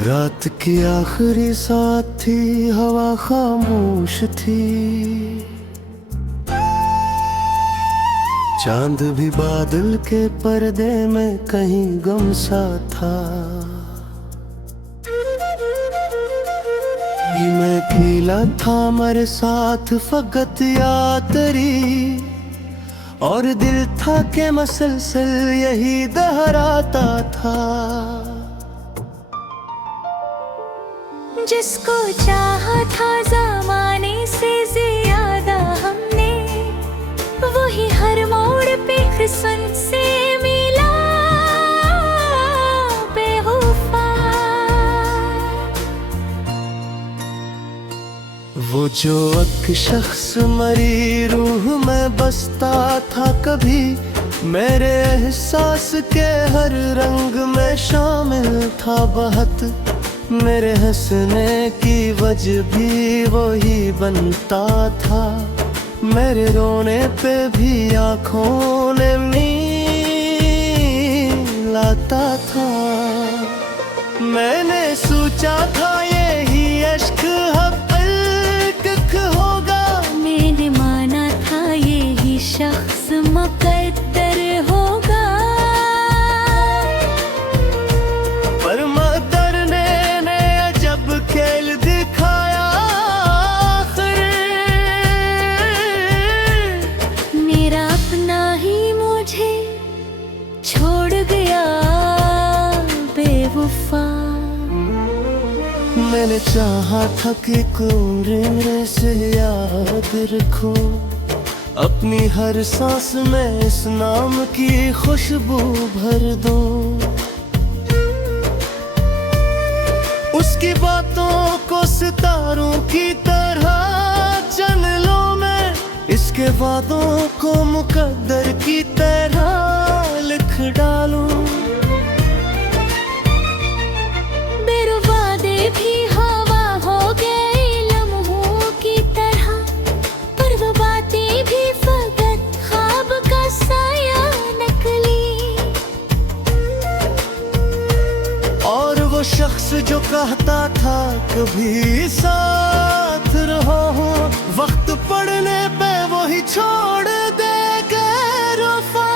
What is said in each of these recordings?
रात की आखिरी साथ थी, हवा खामोश थी, चांद भी बादल के पर्दे में कहीं गम सा था। मैं खिला था मेरे साथ फकत याद तेरी, और दिल था के मसलसल यही दोहराता था। जिसको चाहा था ज़माने से ज्यादा हमने, वही हर मोड़ पे हुस्न से मिला बेवफा। वो जो एक शख्स मरी रूह में बसता था कभी, मेरे एहसास के हर रंग में शामिल था बहुत। मेरे हंसने की वजह भी वही बनता था, मेरे रोने पे भी आँखों ने नींद लाता था। मैंने सोचा था यही अश्क हक़ होगा, मैंने माना था यही शख्स मुक़द्दर होगा। पर मदर ने अजब खेल दिखाया आखिर, मेरा अपना ही मुझे छोड़ गया बेवफा। मैंने चाहा था कि मेरे से याद रखूं, अपनी हर सांस में इस नाम की खुशबू भर दूं। उसकी बातों को सितारों की तरह चन लो मैं, इसके वादों को मुकद्दर की तरह लिख डालूं। मेरे वादे भी हवा हो गए लम्हों की तरह, पर वो बातें भी फकत ख्वाब का साया नकली। और वो शख्स जो कहता था कभी साथ रहो, वक्त पड़ने पे वही छोड़ दे गैरवफा।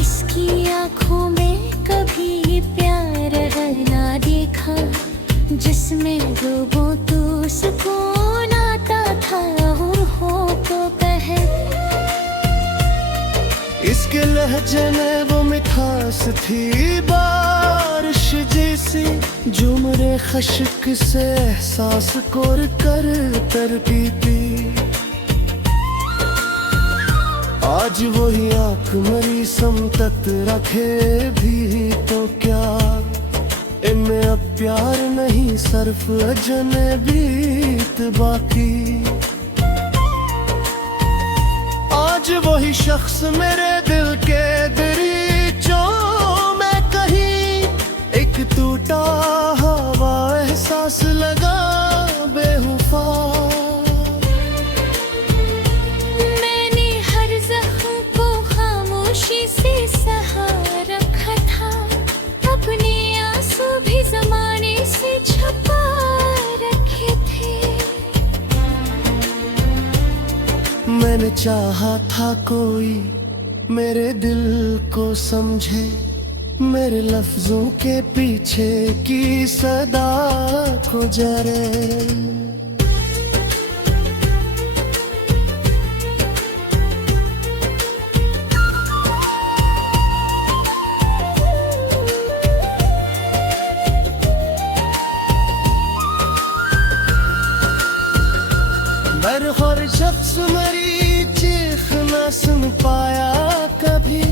इसकी आँखों में कभी प्यार ना देखा, जिसमें डूबो तो सुकून आता था और हो तो बहर। इसके लहजे में वो मिठास थी बारिश जैसी, जो मेरे खश्क से एहसास कोर कर तरती थी। आज वही आँख मरी समतत रखे भी तो क्या, इनमें अब प्यार नहीं सिर्फ अजनबीत बाकी। आज वही शख्स मेरे दिल के दरीचों में कहीं, एक टूटा हवा एहसास लगा बेवफा। मैंने हर ज़ख्म को खामोशी से सहा रखा था, अपने आंसू भी ज़माने से छुपा रखे थे। मैंने चाहा था कोई मेरे दिल को समझे, मेरे लफ्जों के पीछे की सदा को जरे। हर शख्स मेरी चीख न सुन पाया कभी,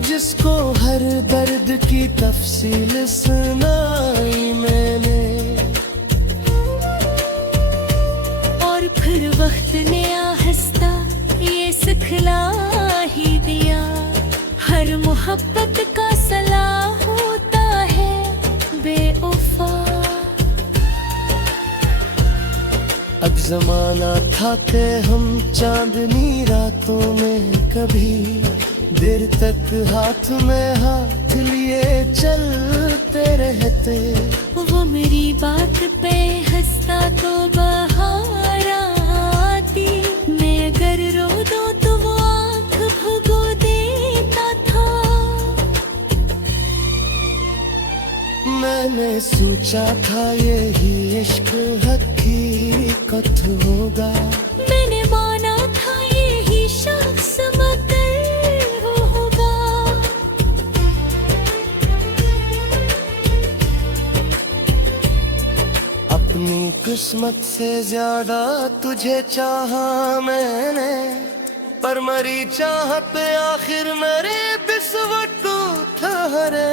जिसको हर दर्द की तफसील सुनाई मैंने। और फिर वक्त ने आहिस्ता ये सिखला ही दिया, हर मोहब्बत का सलाह होता है बेवफा। अब जमाना था कि हम चांदनी रातों में कभी देर तक हाथ में हाथ लिए चलते रहते। वो मेरी बात पे हंसता तो बाहर आती, मैं अगर रो दूं तो वो आँख भगो देता था। मैंने सोचा था यही इश्क हकीकत होगा, मैंने माना था यही शख्स मगर होगा। अपनी किस्मत से ज्यादा तुझे चाहा मैंने, पर मरी चाहत आखिर मेरे बिस्वट ठहरे।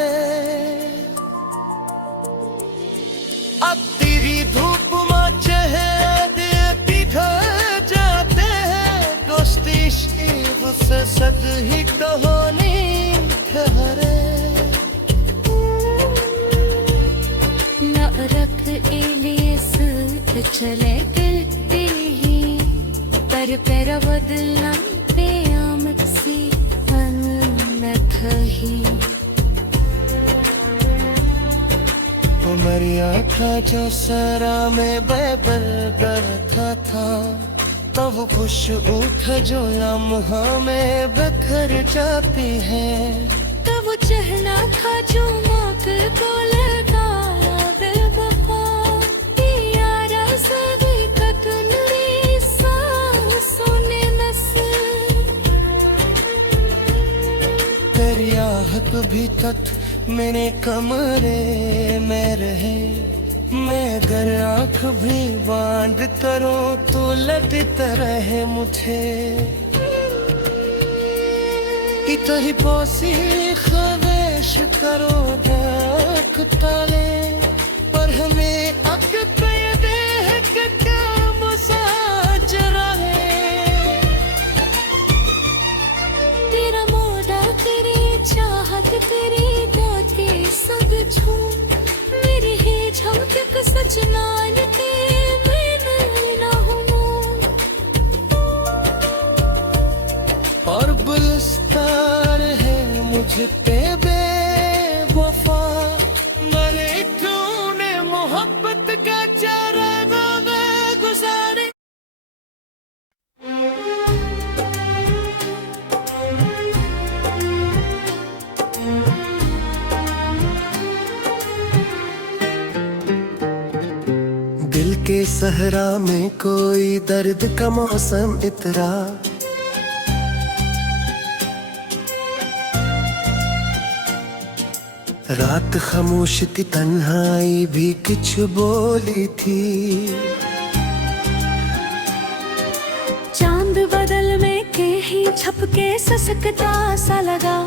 अब तेरी धूप में चेहरे पिघल जाते हैं, दोस्ती इश्क से सद ही कहानी ठहरे। नरक एलियस चले दिलते ही, पर पैर बदलना पे आमद सी अन्नत ही। उमरिया था जो सरा में बेबर बैठा था, तब खुश उठ जो लम्हा में बिखर जाती है। तब वो चहना था जो मौत को लगा बेवफा, यारा सभी कतनरी सांसों ने नस। तेरी आहट भी तक मेरे कमरे में रहे, मैं अगर आँख भी बांध करूं तो लटता रहे मुझे। इतनी बोसी ख्वाहिश करो देख ताले, पर हमें अब कहते हैं कि क्या मुसाजरा है। तेरा मोड़ा तेरी चाहत तेरी दाते सब झूम, मेरी है झलक सजनान के मैं ना हूँ। और बुलस्तार है मुझ पे बेवफा, मरे तूने मोहब्बत का चरागा में गुजारे। दिल के सहरा में कोई दर्द का मौसम इतरा, रात खामोश थी तन्हाई भी कुछ बोली थी। चांद बदल में के ही छपके ससकता सा लगा,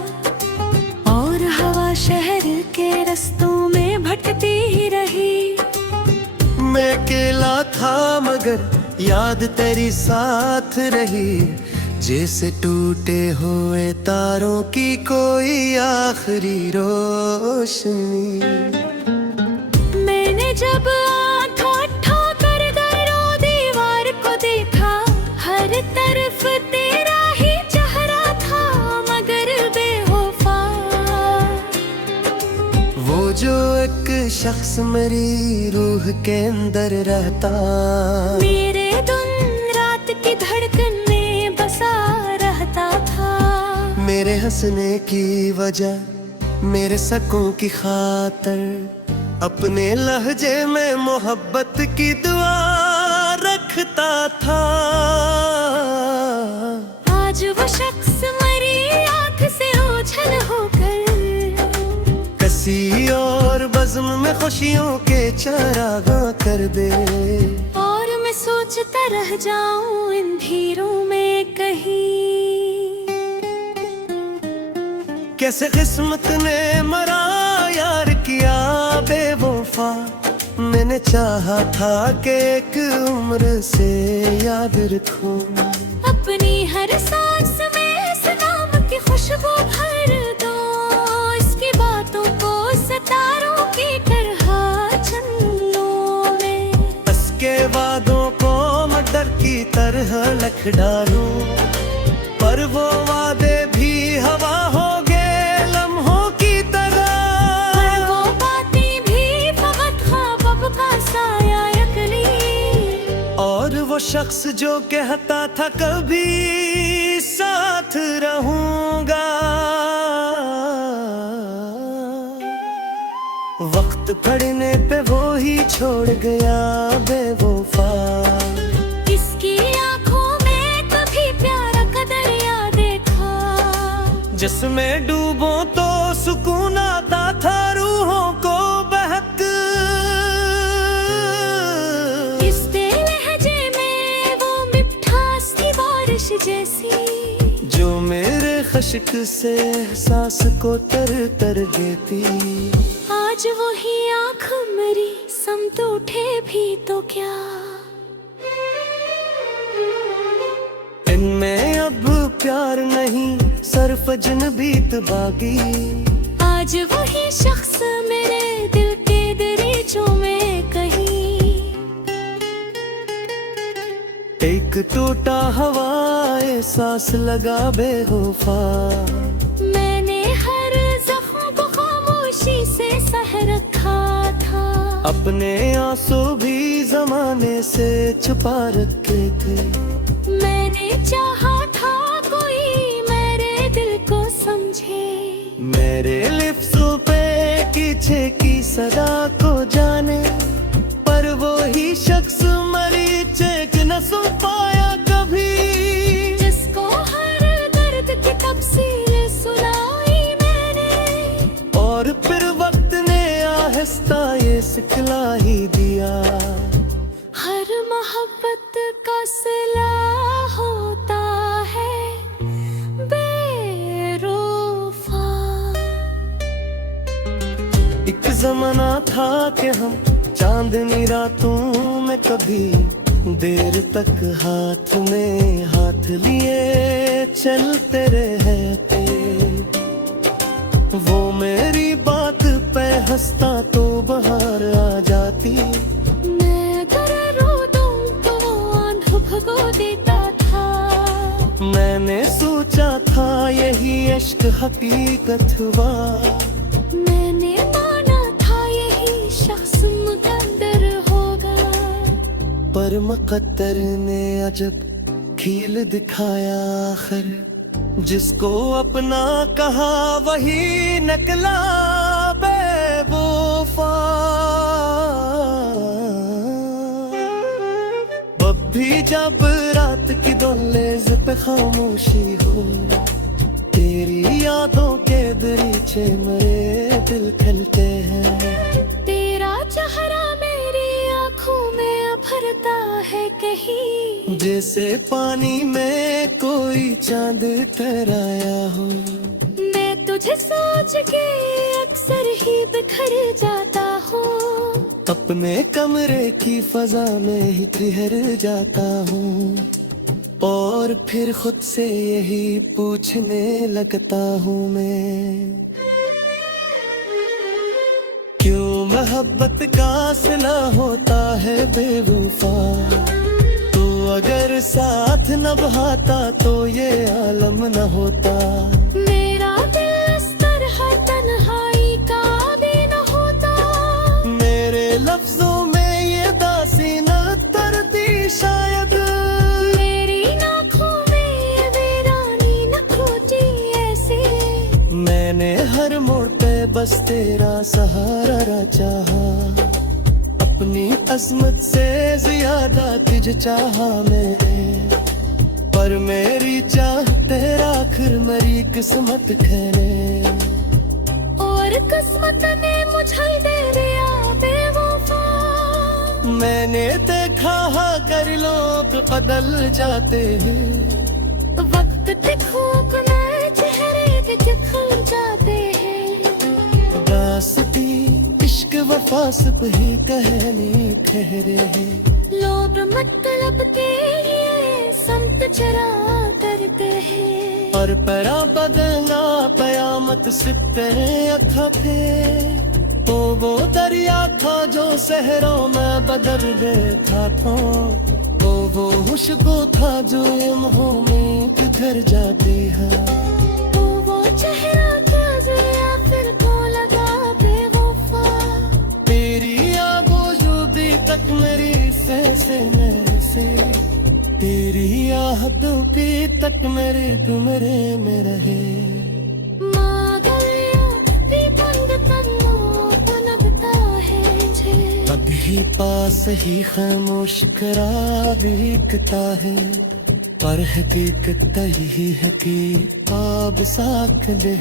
और हवा शहर के रस्तों में भटकती ही रही। मैं अकेला था मगर याद तेरी साथ रही, जैसे टूटे हुए तारों की कोई आखिरी रोशनी। मैंने जब आँख उठाकर दरो दीवार को देखा, हर तरफ तेरा ही चेहरा था मगर बेवफा। वो जो एक शख्स मेरी रूह के अंदर रहता, मेरे दिन रात की धड़कन में बसा रहता था। मेरे हंसने की वजह मेरे सकूं की खातर, अपने लहजे में मोहब्बत की दुआ रखता था। आज वो शख्स मरी आँख से ओझल होकर, कसी और बज़्म में खुशियों के चारागाह कर दे। और मैं सोचता रह जाऊं इन धीरों में कहीं, कैसे किस्मत ने मरा यार किया बेवफा। मैंने चाहा था कि एक उम्र से याद रखूं, अपनी हर सांस में इस नाम की खुशबू भर दो। इसकी बातों को सितारों की तरह चन्नों में, बस के वादों को लिख डालूं, पर वो वादे भी हवा हो गए लम्हों की तरह। पर वो बातें भी फकत ख्वाब अब का साया रखली। और वो शख्स जो कहता था कभी साथ रहूंगा, वक्त पड़ने पे वो ही छोड़ गया बेवफा। इसकी आंखों में कभी प्यार का दरिया देखा, जिसमें डूबो तो सुकून आता था रूहों को बहक। इसके लहजे में वो मिठास थी बारिश जैसी, जो मेरे खश्क से एहसास को तर कर देती। आज वही आँख मेरी समत उठे भी तो क्या, इनमें अब प्यार नहीं सिर्फ अजनबी तबागी। आज वही शख्स मेरे दिल के दरीचों में कहीं। एक टूटा हवाए सांस लगा बेवफा, मैंने हर जख्म को खामोशी से सह रखा था। अपने आंसू भी जमाने से छुपा रखे थे। मैंने चाहा था कोई मेरे दिल को समझे, मेरे लिप्सों पे पीछे की सदा को जाने, पर वो ही शख्स मरी चेक न सुन पाया कभी। जिसको हर दर्द की तफसीर सुनाई मैंने, और फिर वक्त ने आहिस्ता ये सिखला ही दिया। हर मोहब्बत का सिला होता है बेरूफा। एक जमाना था कि हम चांदनी रातों में कभी देर तक हाथ में हाथ लिए चलते रहते। वो मेरी बात पे हंसता तो बाहर आ जाती। मैं अगर रो दूं तो आंध भगो देता था। मैंने सोचा था यही इश्क हकीकत हुआ, मैंने माना था यही शख्स मुकद्दर होगा। पर मुकद्दर ने अजब खेल दिखाया आखिर। जिसको अपना कहा वही नकला बेवफा। अब भी जब रात की दहलीज पे खामोशी हो, तेरी यादों के दरीचे मेरे दिल खिलते हैं। तेरा चेहरा मेरी आँखों में उभरता है कहीं, जैसे पानी में कोई चांद ठहराया हो। मैं तुझे सोच के अक्सर ही बिखर जाता हूँ। अपने कमरे की फजा में ही ठहर जाता हूँ, और फिर खुद से यही पूछने लगता हूँ मैं, क्यों मोहब्बत का सिला होता है बेवफा। तो अगर साथ न बहाता तो ये आलम न होता। मेरा दिल इस तरह तन्हाई का भी न होता। मेरे लफ्जों में ये दासी न तरती शायद। मेरी आँखों में ये वीरानी न खोती ऐसे। मैंने हर मोड़ पे बस तेरा सहारा चाहा। अपनी अजमत से ज्यादा तुझे चाहा मेरे, पर मेरी चाह तेरा आखिर मेरी किस्मत खेले। और किस्मत ने मुझे दे दिया बेवफा। मैंने देखा कर लोग बदल जाते हैं। वक्त दिखोक में चेहरे के खिल जाते हैं। दास्ती इश्क वफा सब ही कहने ठहरे हैं। लोग मतलब के ये संत चरा करते हैं। और परा बदला कयामत से तेरे अखा पे। वो दरिया था जो शहरों में बदल गया था। वो खुशबू था जो उम्मीद घर जाती है। तो वो चेहरा क्या जिया फिर को लगा बेवफा। तेरी आगोशुदी तक मेरी से में से, तेरी आहतों की तक मेरे कमरे में रहे। कभी पास ही खामोश करार दिखता है, पर हकीकत यही है कि आप साथ दे।